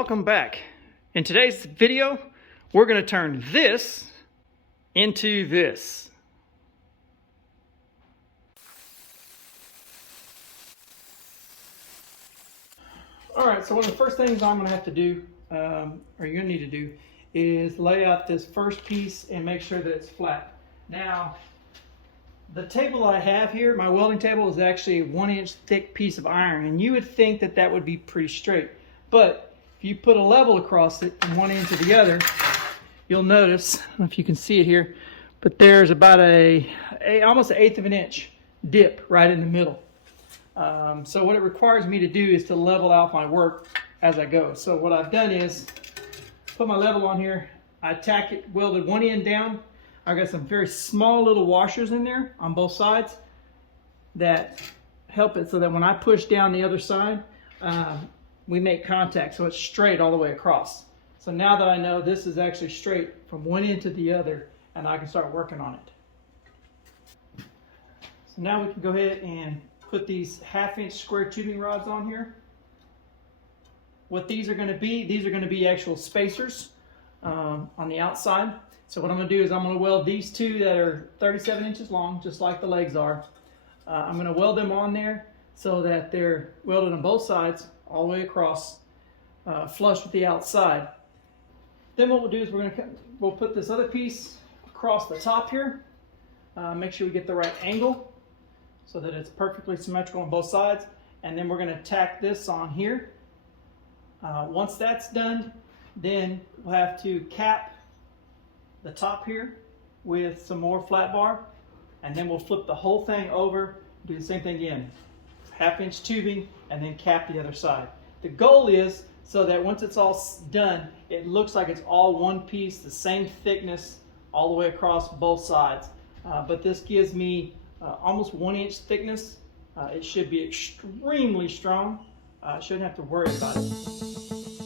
welcome back. In today's video, we're going to turn this into this. Alright, so one of the first things I'm going to have to do, or you're going to need to do, is lay out this first piece and make sure that it's flat. Now, the table I have here, my welding table, is actually a 1-inch thick piece of iron, and you would think that that would be pretty straight. But if you put a level across it from one end to the other, you'll notice, I don't know if you can see it here, but there's about almost 1/8 of an inch dip right in the middle. So what it requires me to do is to level out my work as I go. So what I've done is put my level on here, I tack it, welded one end down. I've got some very small little washers in there on both sides that help it so that when I push down the other side, we make contact so it's straight all the way across. So now that I know this is actually straight from one end to the other, and I can start working on it. So now we can go ahead and put these 1/2-inch square tubing rods on here. What these are going to be actual spacers on the outside. So what I'm going to do is I'm going to weld these two that are 37 inches long, just like the legs are. I'm going to weld them on there so that they're welded on both sides, all the way across, flush with the outside. Then what we'll do is we'll put this other piece across the top here. Make sure we get the right angle so that it's perfectly symmetrical on both sides. And then we're going to tack this on here. Once that's done, then we'll have to cap the top here with some more flat bar, and then we'll flip the whole thing over, do the same thing again, 1/2-inch tubing, and then cap the other side. The goal is so that once it's all done, it looks like it's all one piece, the same thickness all the way across both sides. But this gives me almost 1-inch thickness. It should be extremely strong. I shouldn't have to worry about it.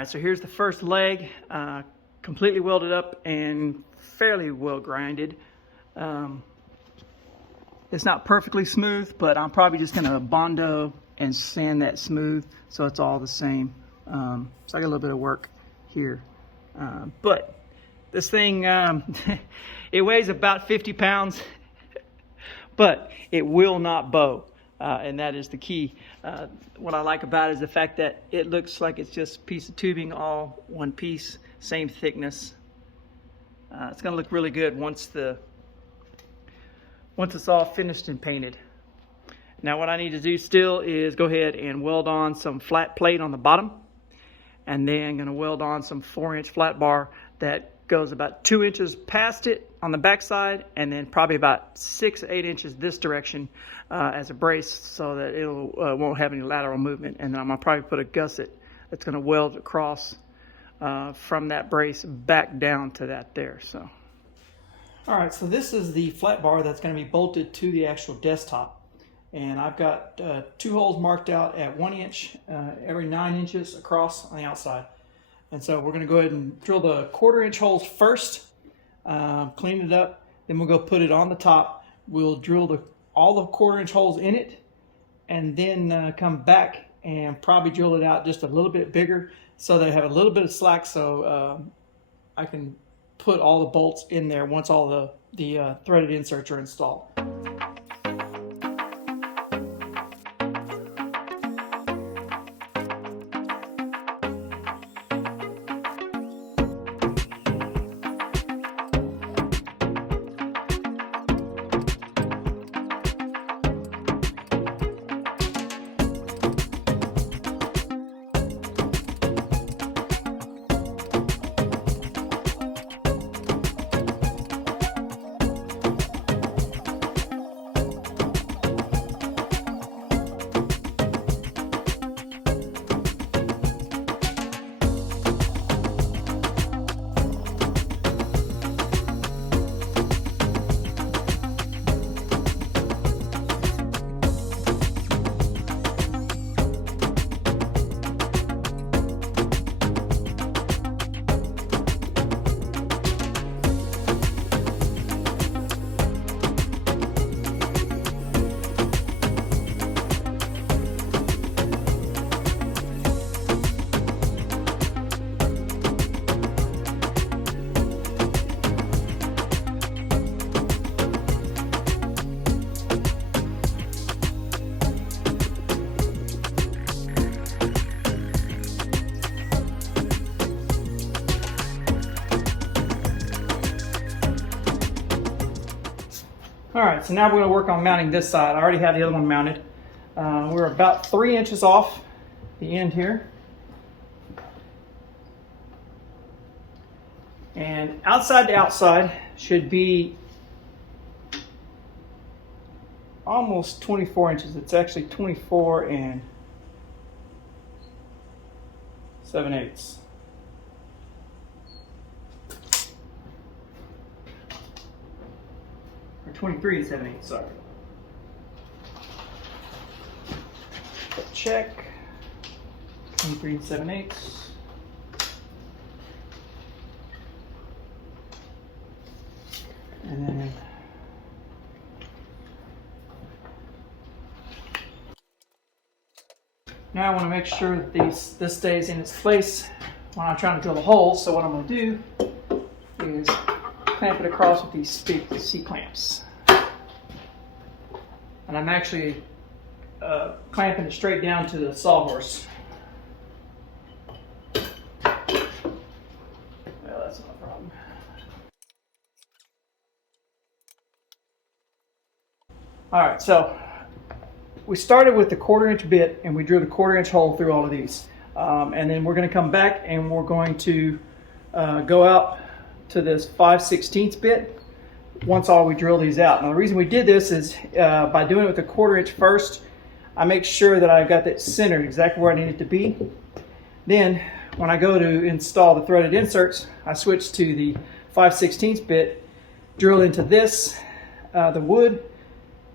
right, so here's the first leg, completely welded up and fairly well grinded. It's not perfectly smooth, but I'm probably just gonna Bondo and sand that smooth so it's all the same. So I got a little bit of work here. But this thing, it weighs about 50 pounds, but it will not bow. And that is the key. What I like about it is the fact that it looks like it's just a piece of tubing, all one piece, same thickness. It's gonna look really good once it's all finished and painted. Now what I need to do still is go ahead and weld on some flat plate on the bottom, and then I'm gonna weld on some 4-inch flat bar that goes about 2 inches past it on the back side, and then probably about 6 to 8 inches this direction as a brace, so that it won't have any lateral movement. And then I'm gonna probably put a gusset that's gonna weld across from that brace back down to that there. So, all right, so this is the flat bar that's gonna be bolted to the actual desktop. And I've got 2 holes marked out at 1 inch, every 9 inches across on the outside. And so we're gonna go ahead and drill the 1/4 inch holes first, clean it up, then we'll go put it on the top. We'll drill all the 1/4 inch holes in it, and then come back and probably drill it out just a little bit bigger so they have a little bit of slack, so I can put all the bolts in there once all the threaded inserts are installed. All right, so now we're going to work on mounting this side. I already have the other one mounted. We're about 3 inches off the end here. And outside to outside should be almost 24 inches. It's actually 24 and 7/8. Or 23 and 7/8, sorry. Check. 23 and 7/8. And then now I want to make sure that this stays in its place when I'm trying to drill the holes. So what I'm going to do is clamp it across with these C-clamps. And I'm actually clamping it straight down to the sawhorse. Well, that's not a problem. All right, so we started with the 1/4 inch bit and we drew the 1/4 inch hole through all of these. And then we're going to come back and we're going to go out to this 5/16 bit once we drill these out. Now the reason we did this is by doing it with the 1/4 inch first, I make sure that I've got that centered exactly where I need it to be. Then when I go to install the threaded inserts, I switch to the 5/16 bit, drill into this, the wood.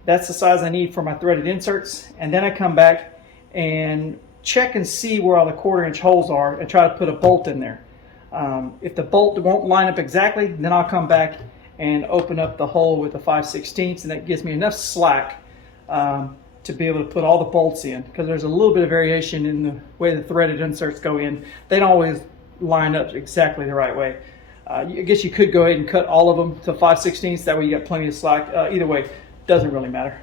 That's the size I need for my threaded inserts. And then I come back and check and see where all the 1/4-inch holes are and try to put a bolt in there. If the bolt won't line up exactly, then I'll come back and open up the hole with a 5/16, and that gives me enough slack to be able to put all the bolts in, because there's a little bit of variation in the way the threaded inserts go in. They don't always line up exactly the right way. I guess you could go ahead and cut all of them to 5/16, that way you got plenty of slack. Either way, doesn't really matter.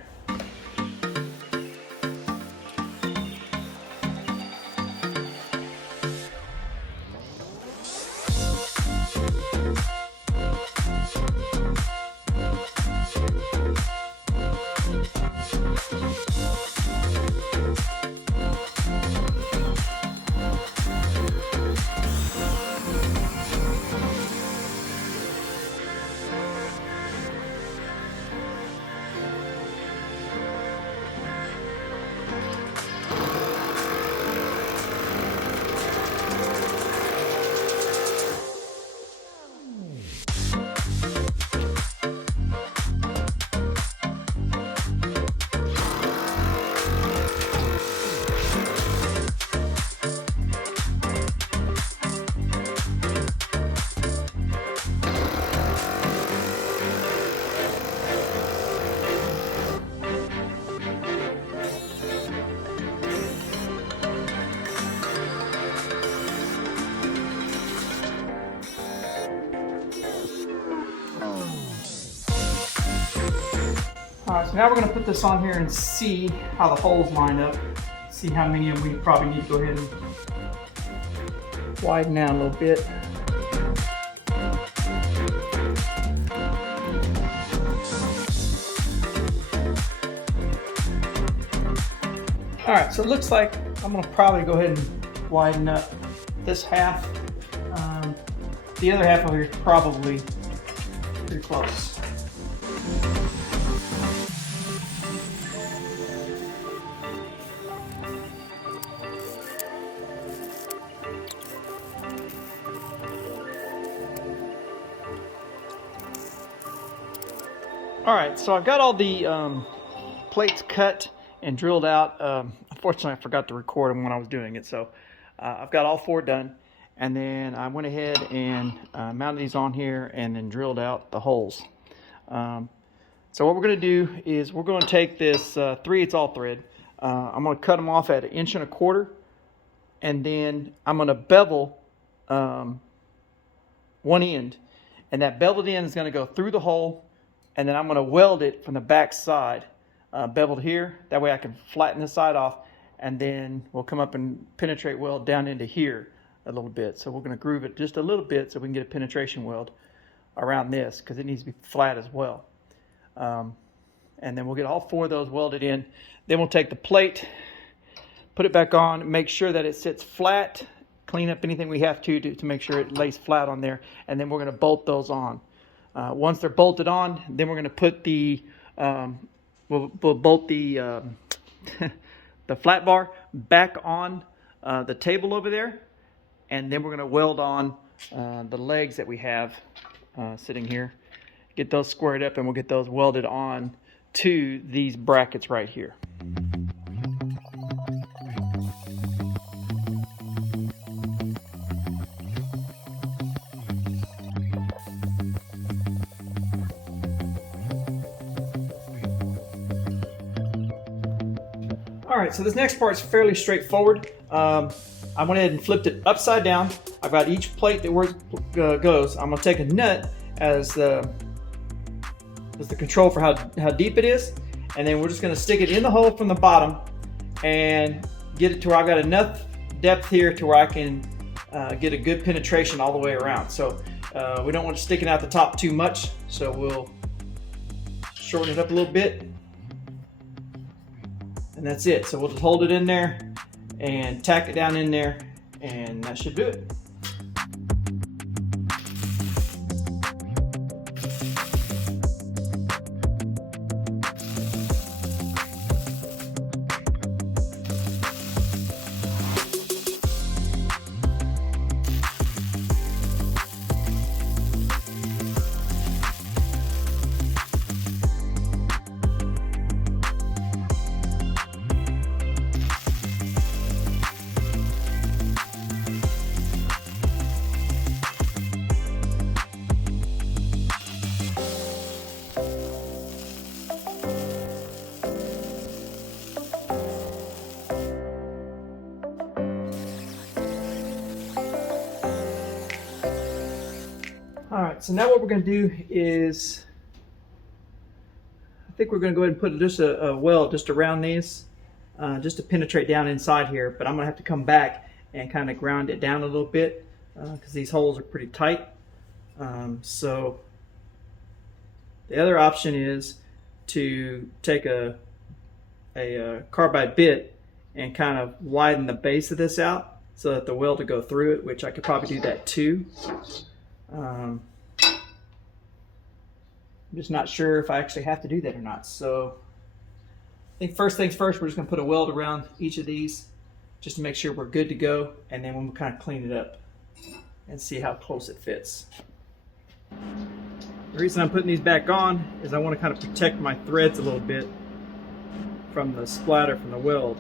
Alright, so now we're going to put this on here and see how the holes line up. See how many of them we probably need to go ahead and widen out a little bit. Alright, so it looks like I'm going to probably go ahead and widen up this half. The other half over here is probably pretty close. Alright, so I've got all the plates cut and drilled out. Unfortunately, I forgot to record them when I was doing it, so I've got all 4 done. And then I went ahead and mounted these on here and then drilled out the holes. So what we're going to do is we're going to take this 3/8 all thread. I'm going to cut them off at 1 1/4 inch, and then I'm going to bevel one end. And that beveled end is going to go through the hole, and then I'm going to weld it from the back side, beveled here. That way I can flatten the side off, and then we'll come up and penetrate weld down into here a little bit. So we're going to groove it just a little bit so we can get a penetration weld around this, because it needs to be flat as well. And then we'll get all 4 of those welded in. Then we'll take the plate, put it back on, make sure that it sits flat, clean up anything we have to make sure it lays flat on there, and then we're going to bolt those on. Once they're bolted on, then we're going to put the we'll bolt the the flat bar back on the table over there, and then we're going to weld on the legs that we have sitting here. Get those squared up, and we'll get those welded on to these brackets right here. Alright, so this next part is fairly straightforward. I went ahead and flipped it upside down. I've got each plate that goes. I'm going to take a nut as the control for how deep it is, and then we're just going to stick it in the hole from the bottom and get it to where I've got enough depth here to where I can get a good penetration all the way around. So we don't want to stick it out the top too much, so we'll shorten it up a little bit. And that's it. So we'll just hold it in there and tack it down in there, and that should do it. right, so now what we're going to do is, I think we're going to go ahead and put just a weld just around these, just to penetrate down inside here. But I'm going to have to come back and kind of ground it down a little bit because these holes are pretty tight. So the other option is to take a carbide bit and kind of widen the base of this out so that the weld will go through it, which I could probably do that too. I'm just not sure if I actually have to do that or not. So I think first things first, we're just going to put a weld around each of these just to make sure we're good to go, and then we'll kind of clean it up and see how close it fits. The reason I'm putting these back on is I want to kind of protect my threads a little bit from the splatter from the weld.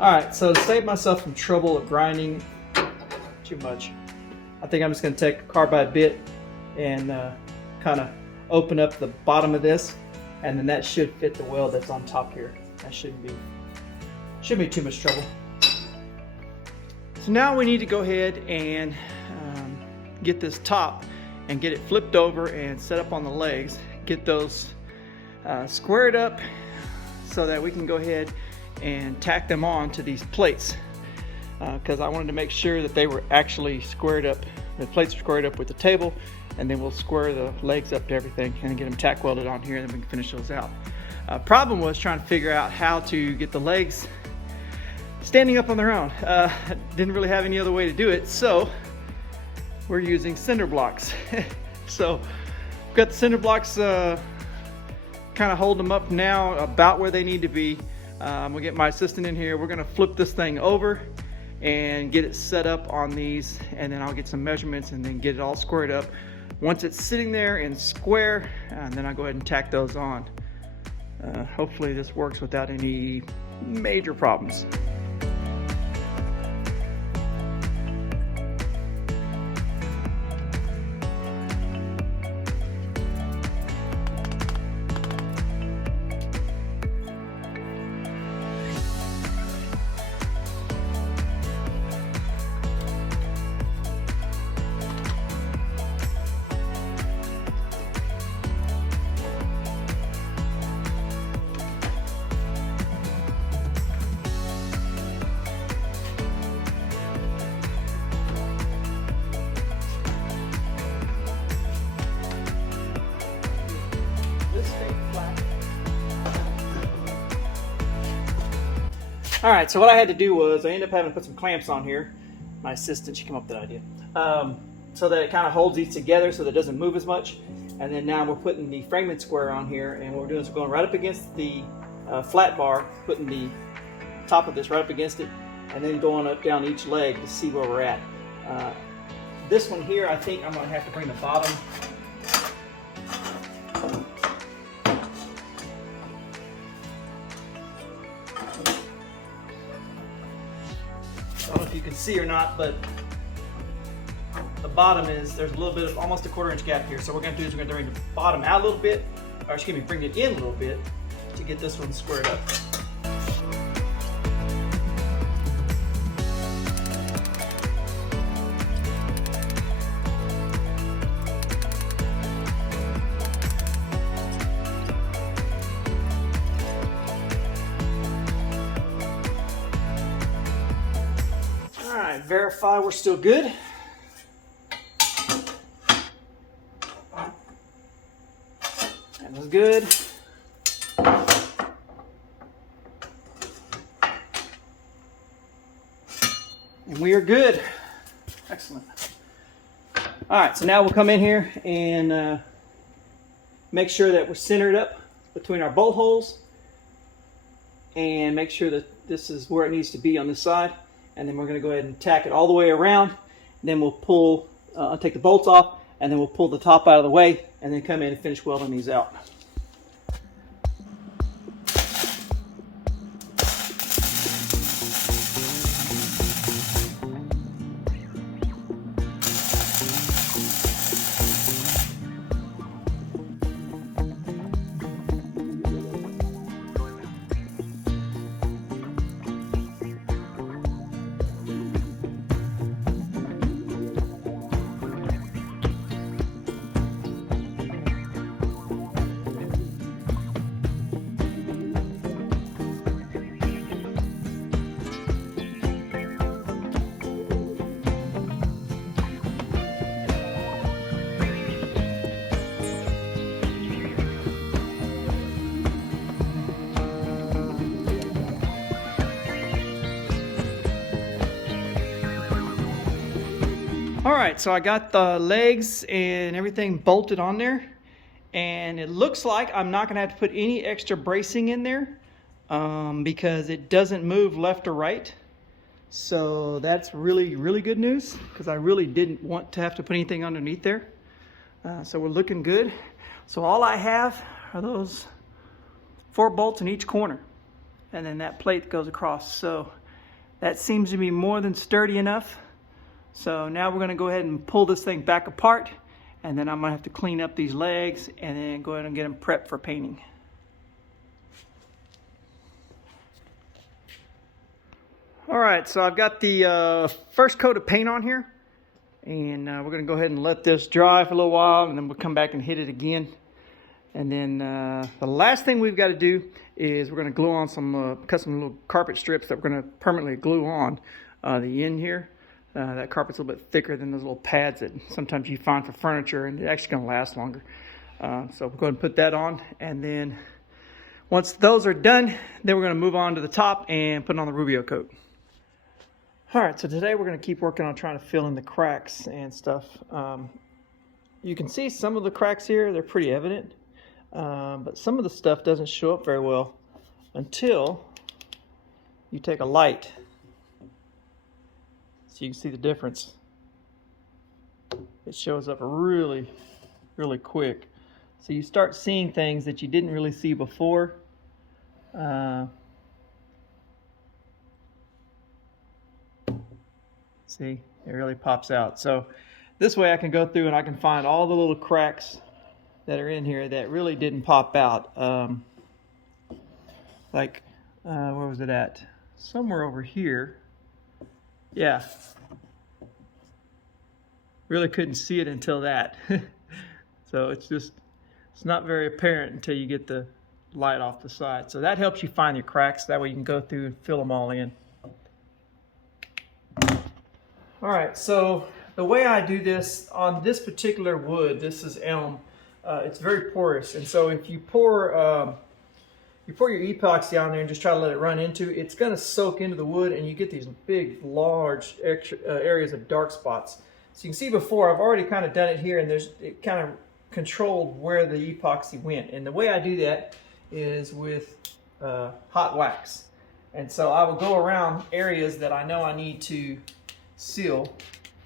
Alright, so to save myself from trouble of grinding too much, I think I'm just going to take a carbide bit and kind of open up the bottom of this, and then that should fit the weld that's on top here. That shouldn't be too much trouble. So now we need to go ahead and get this top and get it flipped over and set up on the legs, get those squared up so that we can go ahead and tack them on to these plates, because I wanted to make sure that they were actually squared up, the plates are squared up with the table, and then we'll square the legs up to everything and get them tack welded on here, and then we can finish those out. Problem was trying to figure out how to get the legs standing up on their own. Didn't really have any other way to do it, so we're using cinder blocks. So we've got the cinder blocks kind of hold them up now about where they need to be. We'll get my assistant in here. We're going to flip this thing over and get it set up on these, and then I'll get some measurements and then get it all squared up. Once it's sitting there and square, and then I'll go ahead and tack those on. Hopefully this works without any major problems. All right, so what I had to do was I ended up having to put some clamps on here. My assistant, she came up with that idea. So that it kind of holds these together so that it doesn't move as much. And then now we're putting the framing square on here, and what we're doing is we're going right up against the flat bar, putting the top of this right up against it, and then going up down each leg to see where we're at. This one here, I think I'm going to have to bring the bottom I don't know if you can see or not, but the bottom is, there's a little bit of almost a 1/4 inch gap here. So what we're going to do is we're going to bring the bottom out a little bit, or excuse me, bring it in a little bit to get this one squared up. Verify we're still good. That was good. And we are good. Excellent. All right, so now we'll come in here and make sure that we're centered up between our bolt holes and make sure that this is where it needs to be on this side. And then we're going to go ahead and tack it all the way around. Then we'll pull, take the bolts off, and then we'll pull the top out of the way, and then come in and finish welding these out. All right, so I got the legs and everything bolted on there, and it looks like I'm not gonna have to put any extra bracing in there because it doesn't move left or right. So that's really, really good news, because I really didn't want to have to put anything underneath there. So we're looking good. So all I have are those 4 bolts in each corner, and then that plate goes across. So that seems to be more than sturdy enough. So now we're going to go ahead and pull this thing back apart, and then I'm going to have to clean up these legs and then go ahead and get them prepped for painting. All right, so I've got the first coat of paint on here, and we're going to go ahead and let this dry for a little while, and then we'll come back and hit it again. And then the last thing we've got to do is we're going to glue on some custom little carpet strips that we're going to permanently glue on the end here. That carpet's a little bit thicker than those little pads that sometimes you find for furniture, and it's actually going to last longer. So we're going to put that on, and then once those are done, then we're going to move on to the top and put on the Rubio coat. All right, so today we're going to keep working on trying to fill in the cracks and stuff. You can see some of the cracks here, they're pretty evident, but some of the stuff doesn't show up very well until you take a light. So you can see the difference. It shows up really, really quick. So you start seeing things that you didn't really see before. See, it really pops out. So this way I can go through and I can find all the little cracks that are in here that really didn't pop out. Where was it at? Somewhere over here. Yeah. Really couldn't see it until that. So it's not very apparent until you get the light off the side. So that helps you find your cracks. That way you can go through and fill them all in. All right, so the way I do this on this particular wood, this is elm, it's very porous. And so if you pour your epoxy on there and just try to let it run into, it's going to soak into the wood, and you get these big, large areas of dark spots. So you can see before, I've already kind of done it here, and it kind of controlled where the epoxy went. And the way I do that is with hot wax. And so I will go around areas that I know I need to seal,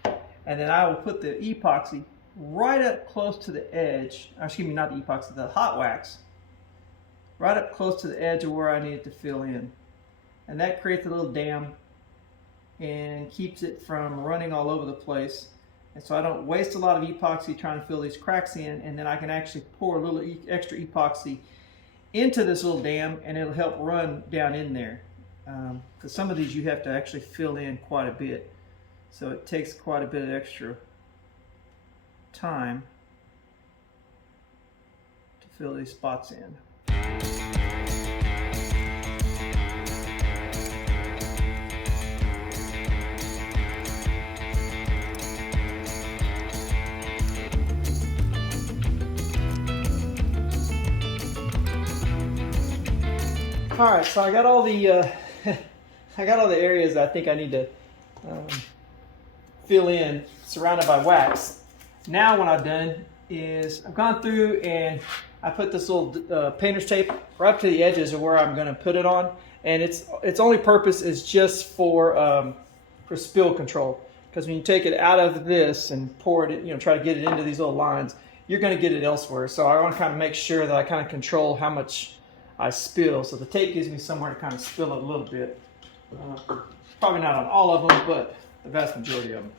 and then I will put the epoxy right up close to the edge, or excuse me, not the epoxy, the hot wax, right up close to the edge of where I need it to fill in. And that creates a little dam and keeps it from running all over the place. And so I don't waste a lot of epoxy trying to fill these cracks in, and then I can actually pour a little extra epoxy into this little dam, and it'll help run down in there. Because some of these you have to actually fill in quite a bit. So it takes quite a bit of extra time to fill these spots in. All right, so I got all the areas I think I need to fill in, surrounded by wax. Now what I've done is I've gone through and I put this little painter's tape right up to the edges of where I'm going to put it on, and its only purpose is just for spill control. Because when you take it out of this and pour it, try to get it into these little lines, you're going to get it elsewhere. So I want to kind of make sure that I kind of control how much I spill. So the tape gives me somewhere to kind of spill it a little bit. Probably not on all of them, but the vast majority of them.